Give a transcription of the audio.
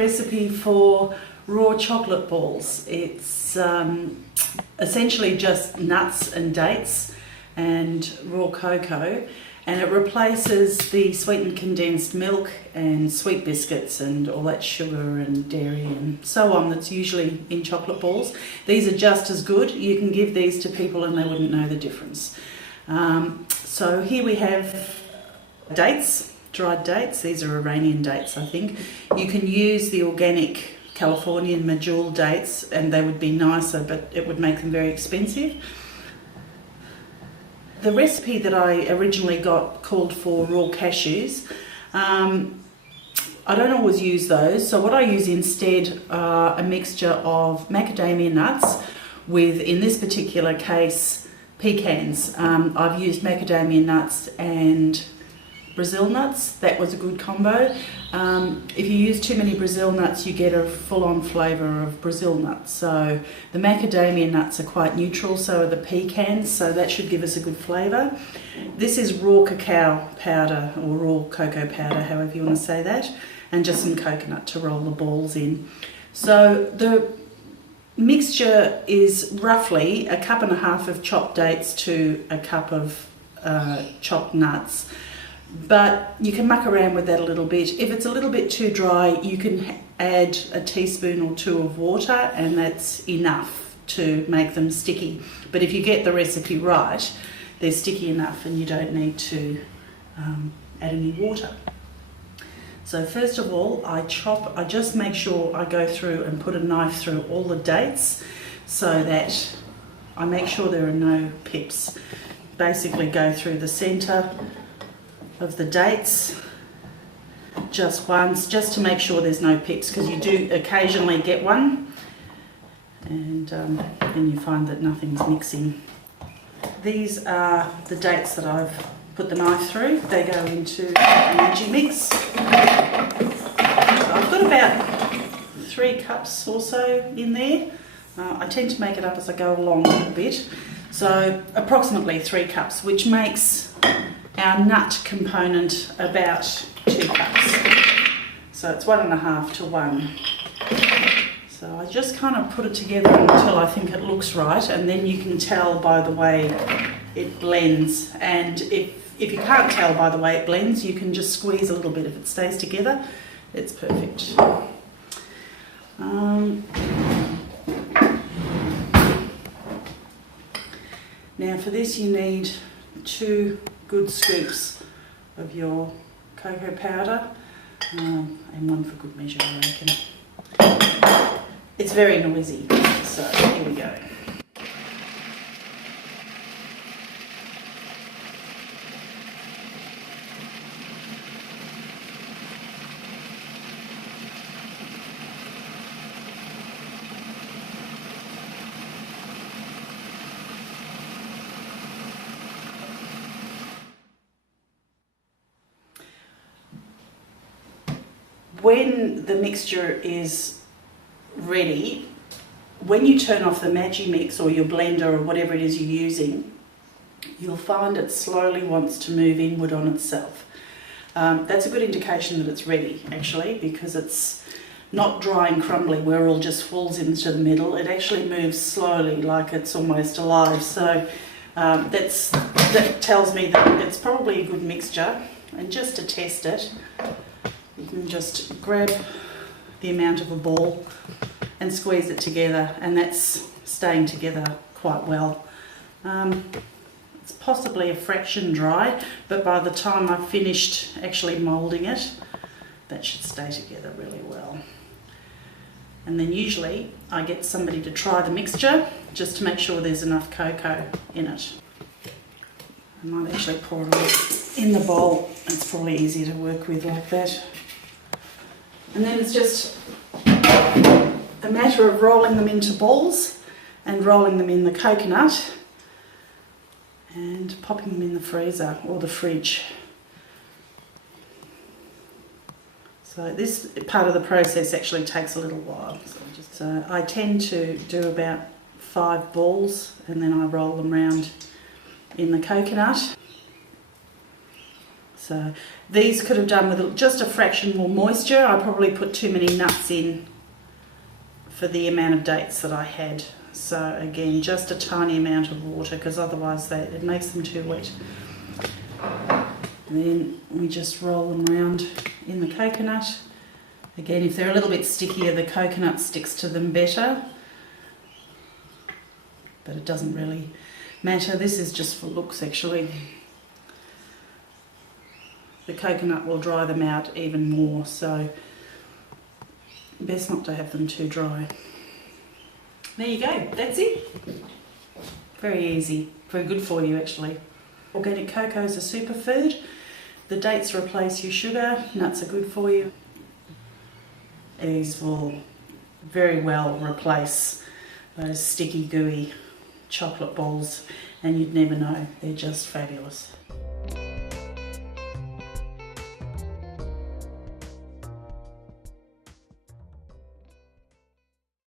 recipe for raw chocolate balls. It's essentially just nuts and dates and raw cocoa, and it replaces the sweetened condensed milk and sweet biscuits and all that sugar and dairy and so on that's usually in chocolate balls. These are just as good. You can give these to people and they wouldn't know the difference. So here we have dates, dried dates. These are Iranian dates, I think. You can use the organic Californian medjool dates and they would be nicer, but it would make them very expensive. The recipe that I originally got called for raw cashews. I don't always use those, so what I use instead are a mixture of macadamia nuts with, in this particular case, pecans. I've used macadamia nuts and Brazil nuts. That was a good combo. If you use too many Brazil nuts, you get a full-on flavour of Brazil nuts. So the macadamia nuts are quite neutral, so are the pecans, so that should give us a good flavour. This is raw cacao powder, or raw cocoa powder, however you want to say that, and just some coconut to roll the balls in. So the mixture is roughly 1.5 cups of chopped dates to 1 cup of chopped nuts. But you can muck around with that a little bit. If it's a little bit too dry, you can add a teaspoon or 2 of water, and that's enough to make them sticky. But if you get the recipe right, they're sticky enough and you don't need to add any water. So first of all, I just make sure I go through and put a knife through all the dates so that I make sure there are no pips. Basically go through the centre of the dates just once, just to make sure there's no pips, because you do occasionally get one, and then you find that nothing's mixing. These are the dates that I've put the knife through. They go into a Magimix. So I've got about 3 cups or so in there. I tend to make it up as I go along a little bit. So approximately 3 cups, which makes our nut component about 2 cups. So it's 1.5 to 1. So I just kind of put it together until I think it looks right, and then you can tell by the way it blends. And if you can't tell by the way it blends, you can just squeeze a little bit. If it stays together, it's perfect. Now for this you need 2 good scoops of your cocoa powder, and 1 for good measure, I reckon. It's very noisy, so here we go. When the mixture is ready, when you turn off the Magimix or your blender or whatever it is you're using, you'll find it slowly wants to move inward on itself. That's a good indication that it's ready, actually, because it's not dry and crumbly where it all just falls into the middle. It actually moves slowly, like it's almost alive. So that tells me that it's probably a good mixture. And just to test it, you can just grab the amount of a ball and squeeze it together, and that's staying together quite well. It's possibly a fraction dry, but by the time I've finished actually moulding it, that should stay together really well. And then usually I get somebody to try the mixture just to make sure there's enough cocoa in it. I might actually pour it all in the bowl. It's probably easier to work with like that. And then it's just a matter of rolling them into balls and rolling them in the coconut and popping them in the freezer or the fridge. So this part of the process actually takes a little while. So I tend to do about 5 balls and then I roll them round in the coconut. So these could have done with just a fraction more moisture. I probably put too many nuts in for the amount of dates that I had. So again, just a tiny amount of water, because otherwise it makes them too wet. And then we just roll them around in the coconut. Again, if they're a little bit stickier, the coconut sticks to them better. But it doesn't really matter. This is just for looks, actually. The coconut will dry them out even more, so best not to have them too dry. There you go, that's it. Very easy, very good for you actually. Organic cocoa is a superfood. The dates replace your sugar, nuts are good for you. These will very well replace those sticky, gooey chocolate balls, and you'd never know, they're just fabulous.